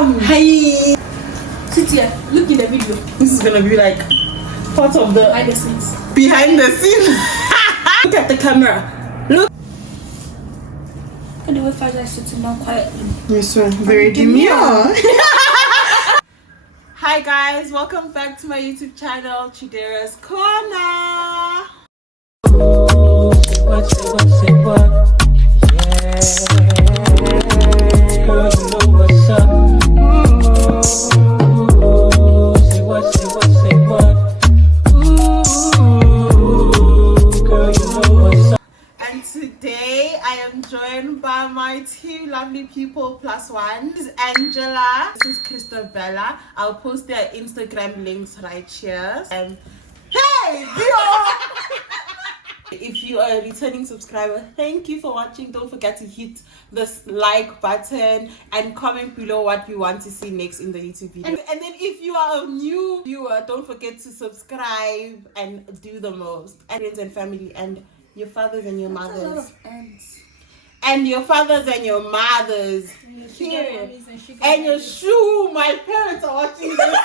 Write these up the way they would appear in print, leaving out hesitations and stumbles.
Welcome. Hey. Chit Chat, look in the video. This is gonna be like part of the behind the scenes. Behind the scenes. Look at the camera. Look. Can the Wi-Fi guys sitting down quietly? Yes, sir. Very demure. Hi guys, welcome back to my YouTube channel, Chidera's Corner. What? Yeah. Girl, you know what's up. Say what? Girl, you know what's up. And today I am joined by my two lovely people plus one. This is Angela. This is Christabella. I'll post their Instagram links right here. And hey, if you are a returning subscriber, thank you for watching. Don't forget to hit this like button and comment below what you want to see next in the YouTube video. And then if you are a new viewer, don't forget to subscribe and do the most. And friends and family and your fathers and your mothers. That's a lot of ends. And your fathers and your mothers. And your shoe. My parents are watching this.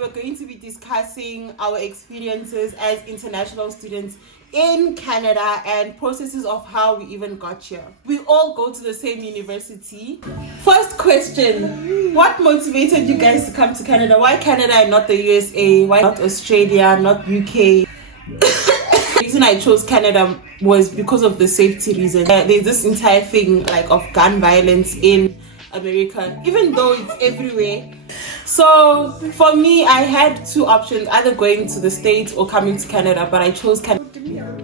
We're going to be discussing our experiences as international students in Canada and processes of how we even got here. We all go to the same university. First question, what motivated you guys to come to Canada? Why Canada and not the USA? Why not Australia, not UK? The reason I chose Canada was because of the safety reason. There's this entire thing like of gun violence in America, even though it's everywhere. So for me, I had two options, either going to the States or coming to Canada, but I chose Canada.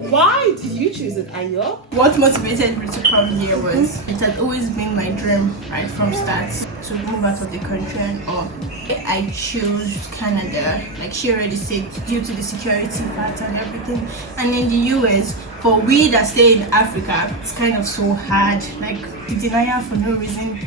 Why did you choose it, Ayo? What motivated me to come here was it had always been my dream right from start to move out of the country and all. I chose Canada, like she already said, due to the security part and everything. And in the US, for we that stay in Africa, it's kind of so hard, like the denial for no reason.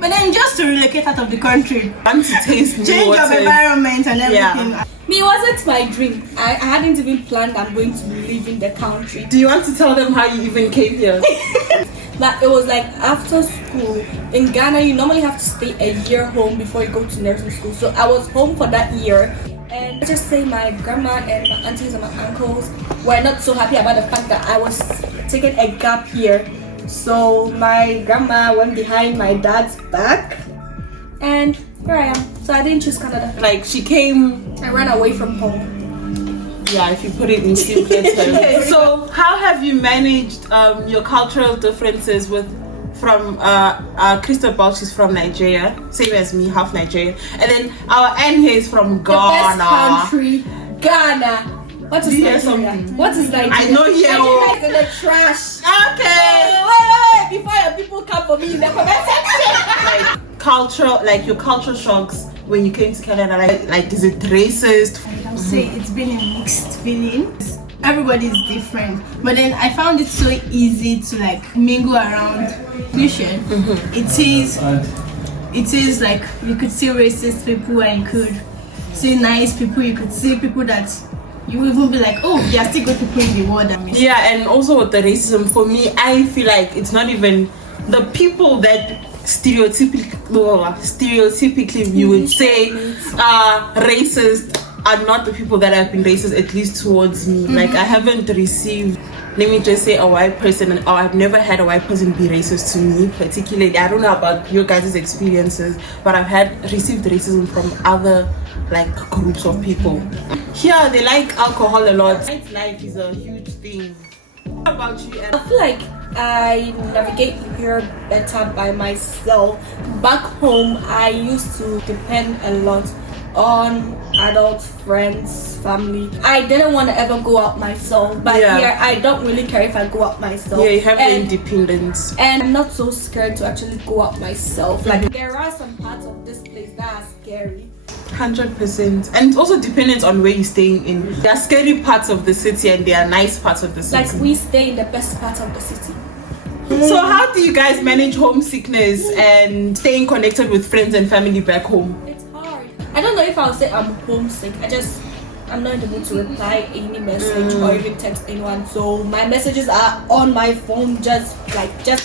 But then just to relocate out of the country and to taste change of environment and everything. Yeah. Me, it wasn't my dream. I hadn't even planned I'm going to live in the country. Do you want to tell them how you even came here? But it was like after school in Ghana, you normally have to stay a year home before you go to nursing school. So I was home for that year, and I just say my grandma and my aunties and my uncles were not so happy about the fact that I was taking a gap here. So my grandma went behind my dad's back, and here I am. So I didn't choose Canada. Like she came. I ran away from home. Yeah, if you put it in simple terms. So how have you managed your cultural differences from Christabel? She's from Nigeria, same as me, half Nigerian, and then our Anne here is from Ghana. The best country, Ghana. What is Nigeria? What is Nigeria? I know here. Nigeria is in the trash. Okay. Wait. Before your people come for me in the comment section. Like your culture shocks when you came to Canada. Like is it racist? I would say it's been a mixed feeling. Everybody is different, but then I found it so easy to like mingle around Christian. It is like you could see racist people and you could see nice people. You could see people that you will even be like, oh, there are still good people in the world. Yeah, and also with the racism, for me, I feel like it's not even the people that stereotypically you would say are racist are not the people that have been racist, at least towards me. Like I haven't received, let me just say, a white person, or I've never had a white person be racist to me particularly. I don't know about your guys' experiences, but I've received racism from other like groups of people. Here they like alcohol a lot. Nightlife is a huge thing. What about you? I feel like I navigate here better by myself. Back home, I used to depend a lot on adult friends, family. I didn't want to ever go out myself, but here I don't really care if I go out myself. Yeah, you have the independence. And I'm not so scared to actually go out myself. Like there are some parts of this place that are scary. 100%. And it's also dependent on where you're staying in. There are scary parts of the city and there are nice parts of the city. Like we stay in the best part of the city. So how do you guys manage homesickness and staying connected with friends and family back home? It's hard. I don't know if I'll say I'm homesick. I just I'm not in the mood to reply any message or even text anyone. So my messages are on my phone, just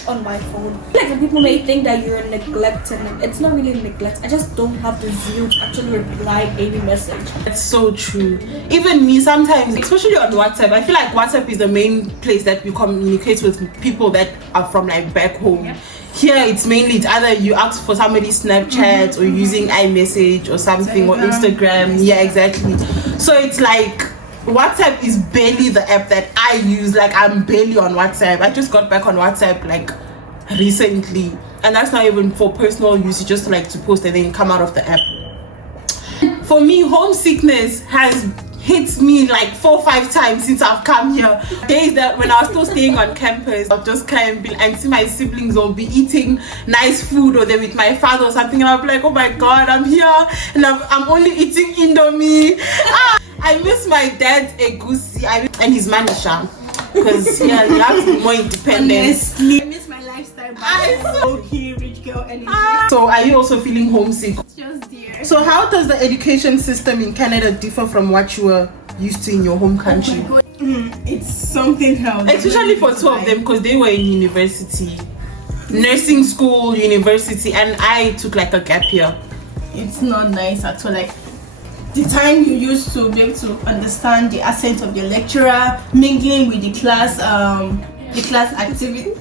on my phone. Like some people may think that you're neglecting them. It's not really neglect. I just don't have the zeal to actually reply any message. It's so true. Even me sometimes, especially on WhatsApp, I feel like WhatsApp is the main place that we communicate with people that are from like back home. Yep. Here it's either you ask for somebody's Snapchat or using iMessage or something or Instagram. Yeah, exactly. So it's like WhatsApp is barely the app that I use. Like I'm barely on WhatsApp. I just got back on WhatsApp like recently, and that's not even for personal use. Just like to post and then come out of the app. For me, homesickness has hit me like 4 or 5 times since I've come here. Days that when I was still staying on campus, I'll just come and see my siblings will be eating nice food, or they're with my father or something, and I'll be like, oh my god, I'm here and I'm only eating Indomie. I miss my dad's egusi and his manisha, because he loves more independence. Honestly, I miss my lifestyle, but I'm okay, rich girl anyway. So are you also feeling homesick? Just dear. So how does the education system in Canada differ from what you were used to in your home country? It's something else. Especially for two of them, because they were in university, nursing school, university, and I took like a gap year. It's not nice at all. Like the time you used to be able to understand the accent of your lecturer, mingling with the class activity.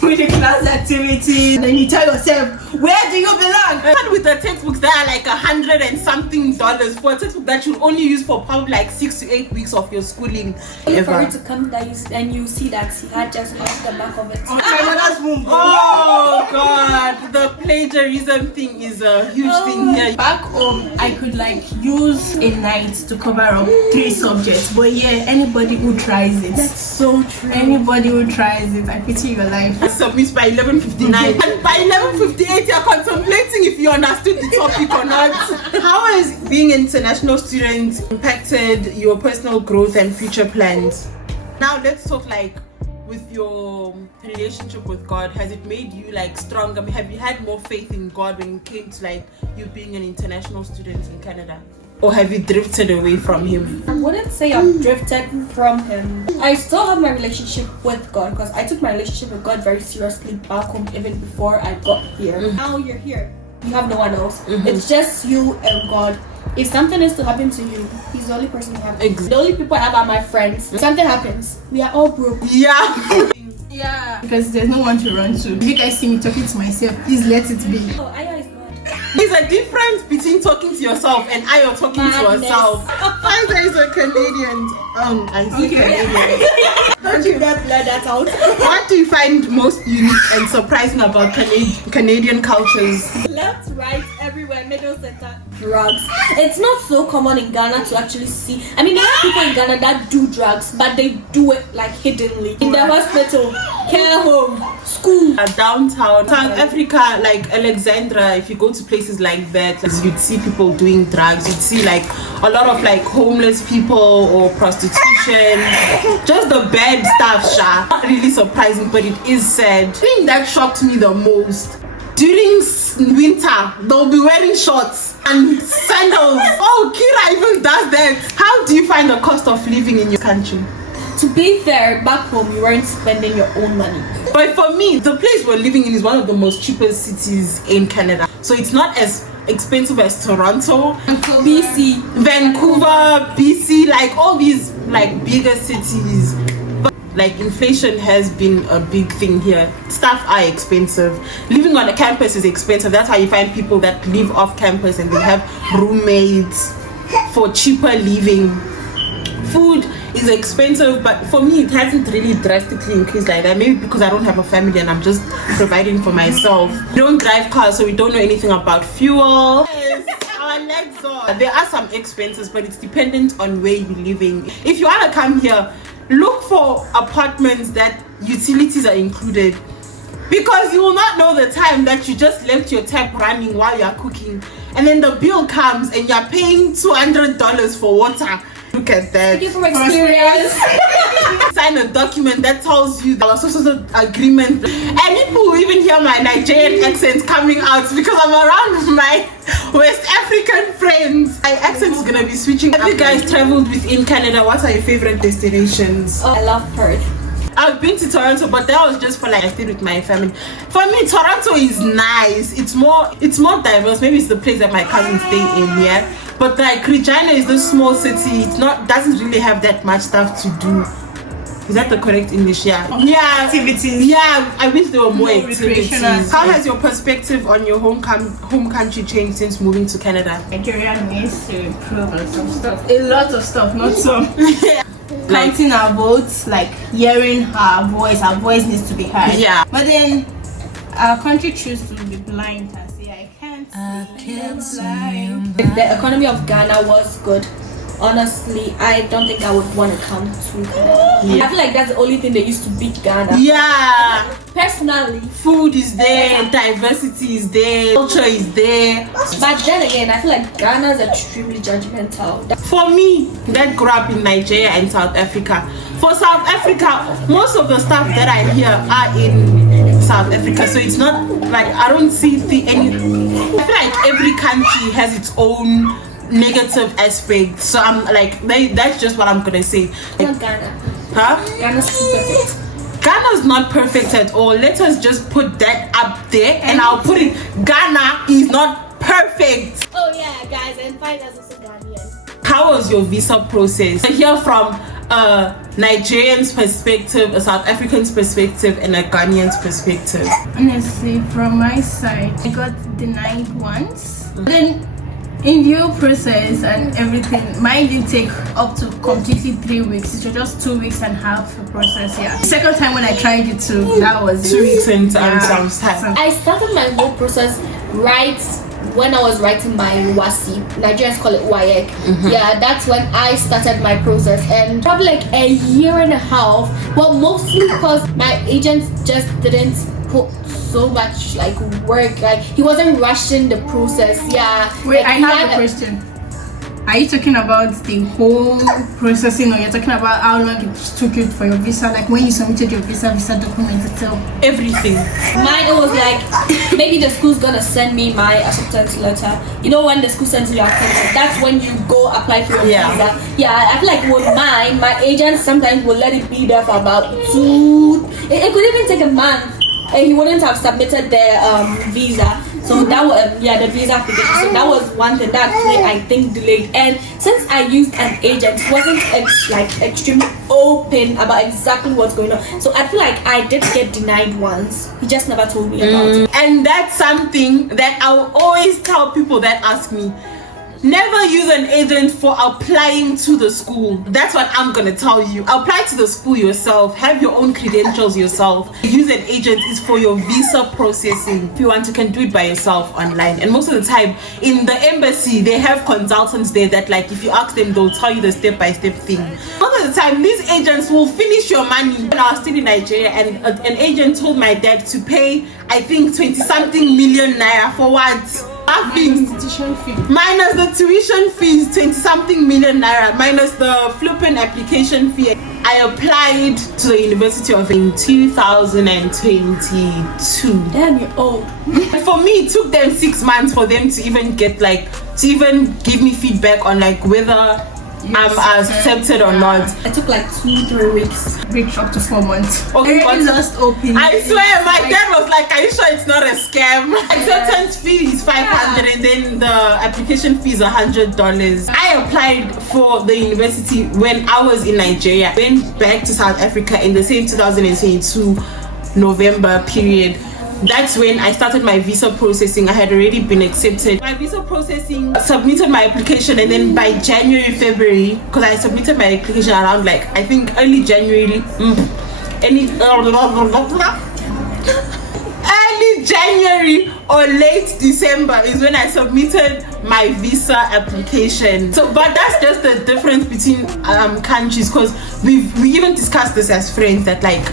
With the class activities, and then you tell yourself, where do you belong? And with the textbooks that are like $100 and something for a textbook that you only use for probably like 6 to 8 weeks of your schooling. For it to come down and you see that he had just off the back of it. Oh god, the plagiarism thing is a huge thing here. Back home, I could like use a night to cover up 3 subjects, but yeah, anybody who tries it. That's so true. Anybody who tries it, I pity your life. Submit by 11:59 and by 11:58 you're contemplating if you understood the topic or not. How has being an international student impacted your personal growth and future plans? Now let's talk like with your relationship with God. Has it made you like stronger? Have you had more faith in God when it came to like you being an international student in Canada? Or have you drifted away from him? I wouldn't say I've drifted from him. I still have my relationship with God, because I took my relationship with God very seriously back home even before I got here. Now you're here. You have no one else. It's just you and God. If something is to happen to you, he's the only person you have. The only people I have are my friends. If something happens, we are all broke. Yeah. Yeah. Because there's no one to run to. If you guys see me talking to myself, please let it be. Oh, Aya is God. There's a difference between talking to yourself and Aya talking to herself. Five days a Canadian. I say Canadian. Don't you dare blur that out. What do you find most unique and surprising about Canadian cultures? Left, right, everywhere, middle, center, drugs. It's not so common in Ghana to actually see. I mean, there are people in Ghana that do drugs, but they do it like hiddenly. In the hospital, care home, school. Downtown, South Africa, like Alexandra, if you go to places like that, you'd see people doing drugs. You'd see like a lot of like homeless people or prostitution. Just the bad stuff, Sha. Not really surprising, but it is sad. The thing that shocked me the most, during winter, they'll be wearing shorts and sandals. Oh, Kira even does that. How do you find the cost of living in your country? To be fair, back home you weren't spending your own money. But for me, the place we're living in is one of the most cheapest cities in Canada. So it's not as expensive as Toronto, BC, Vancouver, BC, like all these like bigger cities. But like inflation has been a big thing here. Stuff are expensive. Living on a campus is expensive. That's how you find people that live off campus and they have roommates for cheaper living. Food is expensive, but for me it hasn't really drastically increased like that. Maybe because I don't have a family and I'm just providing for myself. We don't drive cars, so we don't know anything about fuel. Yes, our legs are. There are some expenses, but it's dependent on where you're living. If you want to come here, look for apartments that utilities are included, because you will not know the time that you just left your tap running while you're cooking, and then the bill comes and you're paying $200 for water. Look at that. Speaking from experience. Sign a document that tells you our social agreement. And people will even hear my Nigerian accent coming out because I'm around my West African friends. My accent is gonna be switching. Have you guys traveled within Canada? What are your favorite destinations? Oh, I love Perth. I've been to Toronto, but that was just for like I stayed with my family. For me, Toronto is nice. It's more diverse. Maybe it's the place that my cousins stay in, yeah. But like Regina is this small city. It doesn't really have that much stuff to do. Is that the correct English? Yeah. Yeah. Activities. Yeah. I wish there were more activities. Recreational. How has your perspective on your home country changed since moving to Canada? Nigeria needs to improve on some stuff. A lot of stuff, not some. Like, counting our votes, like hearing our voice needs to be heard. Yeah. But then our country chooses to be blind and say, I can't see. The economy of Ghana was good. Honestly, I don't think I would want to come to Ghana. Yeah. I feel like that's the only thing they used to beat Ghana. yeah. Personally. Food is there, diversity is there, culture is there. But then again, I feel like Ghana is extremely judgmental. For me, that grew up in Nigeria and South Africa. For South Africa, most of the stuff that I hear are in South Africa, so it's not like I don't see any. I feel like every country has its own negative aspect. So I'm like, that's just what I'm gonna say. Not Ghana. Huh? Ghana's too perfect. Ghana's not perfect at all. Let us just put that up there, and I'll put it. Ghana is not perfect. Oh yeah, guys, and find us also Ghanaian. How was your visa process? I hear from a Nigerian's perspective, a South African's perspective, and a Ghanaian's perspective. Honestly, from my side, I got denied once. Then in your process and everything, mine didn't take up to completely 3 weeks. It was just 2 weeks and a half the process. Yeah. Second time when I tried it too, that was 2 weeks and Yeah. some time. I started my whole process right when I was writing my WASI. Nigerians call it WAEC. Yeah, that's when I started my process, and probably like a year and a half. Well, mostly because my agent just didn't put so much like work. Like he wasn't rushing the process. Yeah. Wait, like, I have a question. Are you talking about the whole processing, or you're talking about how long it took you for your visa? Like when you submitted your visa document itself? Everything. Mine, it was like maybe the school's gonna send me my acceptance letter. You know when the school sends you your acceptance, that's when you go apply for your visa. Yeah, I feel like with mine, my agent sometimes will let it be there for about it could even take a month, and he wouldn't have submitted the visa. So that was the visa application. So that was one thing that actually I think delayed. And since I used an agent, he wasn't extremely open about exactly what's going on. So I feel like I did get denied once. He just never told me about it. And that's something that I'll always tell people that ask me. Never use an agent for applying to the school. That's what I'm gonna tell you. Apply to the school yourself. Have your own credentials yourself. Use an agent is for your visa processing. If you want, you can do it by yourself online. And most of the time, in the embassy, they have consultants there that, like, if you ask them, they'll tell you the step-by-step thing. Most of the time, these agents will finish your money. When I was still in Nigeria, and an agent told my dad to pay, I think, 20-something million naira for what? Minus the tuition fees, 20-something million naira, minus the flipping application fee. I applied to the University of in 2022. Damn, you're old. For me, it took them 6 months for them to even get to even give me feedback on like whether I'm accepted or not. It took like 2-3 weeks. Reach up to 4 months. Okay, but just open. I swear, my dad was like, "Are you sure it's not a scam?" Acceptance fee is $500, and then the application fee is $100. I applied for the university when I was in Nigeria. Went back to South Africa in the same 2022 November period. That's when I started my visa processing. I had already been accepted. My visa processing, submitted my application, and then by January, February, because I submitted my application around like, I think early January, early January or late December is when I submitted my visa application. So, but that's just the difference between countries, because we even discussed this as friends that like,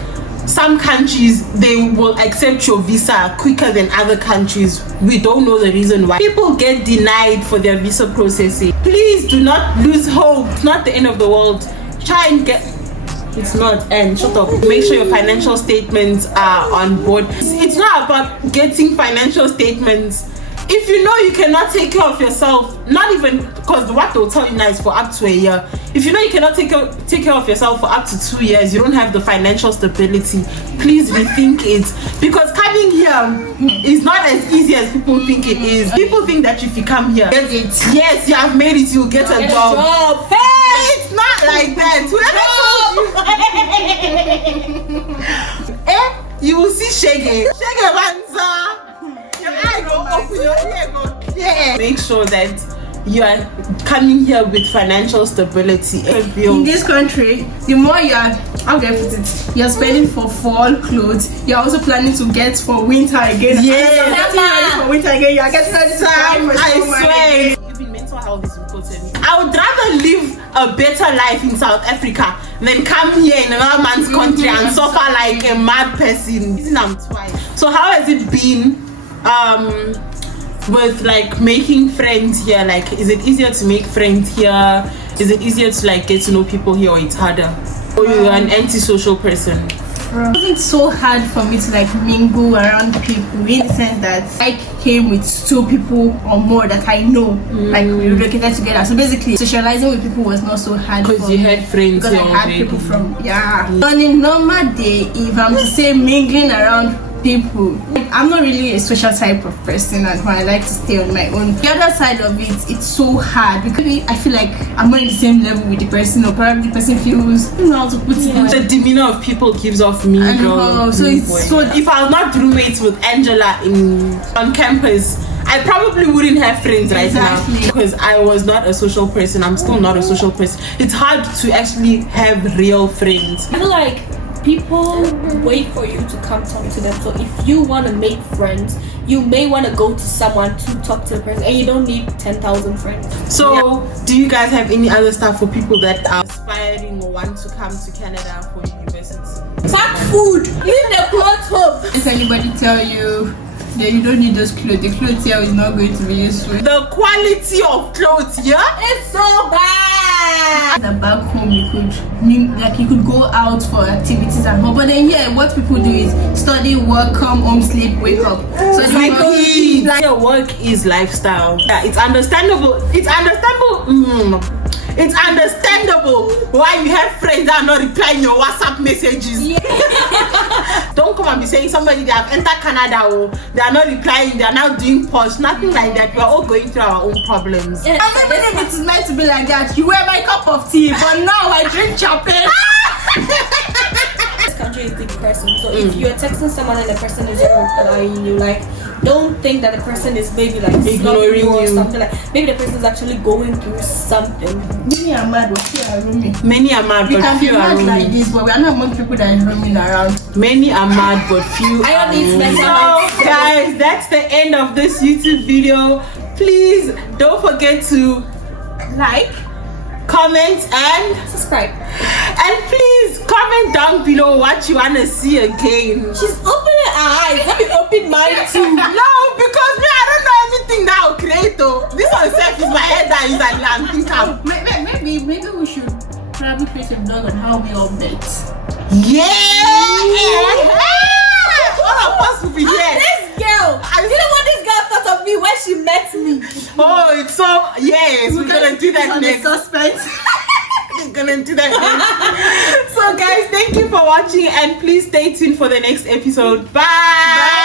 some countries, they will accept your visa quicker than other countries. We don't know the reason why. People get denied for their visa processing. Please do not lose hope. It's not the end of the world. Try and get... It's not. And shut up. Make sure your financial statements are on board. It's not about getting financial statements if you know you cannot take care of yourself, not even because what they'll tell you now is for up to a year. If you know you cannot take care of yourself for up to 2 years, you don't have the financial stability, please rethink it. Because coming here is not as easy as people think it is. People think that if you come here, yes, you have made it, you'll get a job. Hey, it's not like that. You will see Shege Banza. Your eye go open, your ear go. Yeah. Make sure that you are coming here with financial stability. In this country, the more you are, how can I put it? You're spending for fall clothes. You're also planning to get for winter again. Yeah. You're getting ready for winter again. You're getting ready to buy for summer again. Even mental health is important. I would rather live a better life in South Africa than come here in another man's country and suffer like a mad person. So how has it been with like making friends here? Like, is it easier to make friends here? Is it easier to like get to know people here, or it's harder? Or you're an antisocial person? It wasn't so hard for me to like mingle around people, in the sense that I came with 2 people or more that I know, like we relocated together. So basically, socializing with people was not so hard because you had friends because here I had already. people from On a normal day, if I'm to say mingling around people, I'm not really a social type of person, and I like to stay on my own. The other side of it, it's so hard because I feel like I'm not in the same level with the person, or probably the person feels, I don't know how to put it. The demeanor of people gives off me girl. So it's so. If I was not roommates with Angela on campus, I probably wouldn't have friends right now because I was not a social person. I'm still not a social person. It's hard to actually have real friends. I feel like people wait for you to come talk to them. So if you want to make friends, you may want to go to someone to talk to the person, and you don't need 10,000 friends. So do you guys have any other stuff for people that are aspiring or want to come to Canada for university? Pack food, leave the clothes home. Does anybody tell you that you don't need those clothes? The clothes here is not going to be useful. The quality of clothes here It's so bad. Back home, you could go out for activities at home, but then what people do is study, work, come home, sleep, wake up. So your work is lifestyle. Yeah, it's understandable. It's understandable why you have friends that are not replying your WhatsApp messages. Don't come and be saying somebody they have entered Canada or they are not replying, they are now doing post. Nothing like that. We are all going through our own problems. I don't believe it is meant to be like that. You were my cup of tea, but now I drink champagne. This country is depressing. So if you're texting someone and the person is replying you, like, don't think that the person is maybe like ignoring you or something. Like, maybe the person is actually going through something. Many are mad, but few are roaming. Many are mad, but few are roaming. Like this, but we are not among people that are roaming around. Many are mad, but few are roaming. So guys, that's the end of this YouTube video. Please don't forget to like, comment, and Subscribe. And please comment down below what you want to see again. She's opening her eyes. Let me open mine too. No, because me, I don't know anything that I'll create though. This one self is my head that is like I'm thinking. Maybe we should probably create a blog on how we all met. Yeah. All of us will be here. This girl. You know what this girl thought of me when she met me? Oh, it's so yes. We're gonna do that next. Suspense. We're gonna do that next. So guys, thank you for watching, and please stay tuned for the next episode. Bye.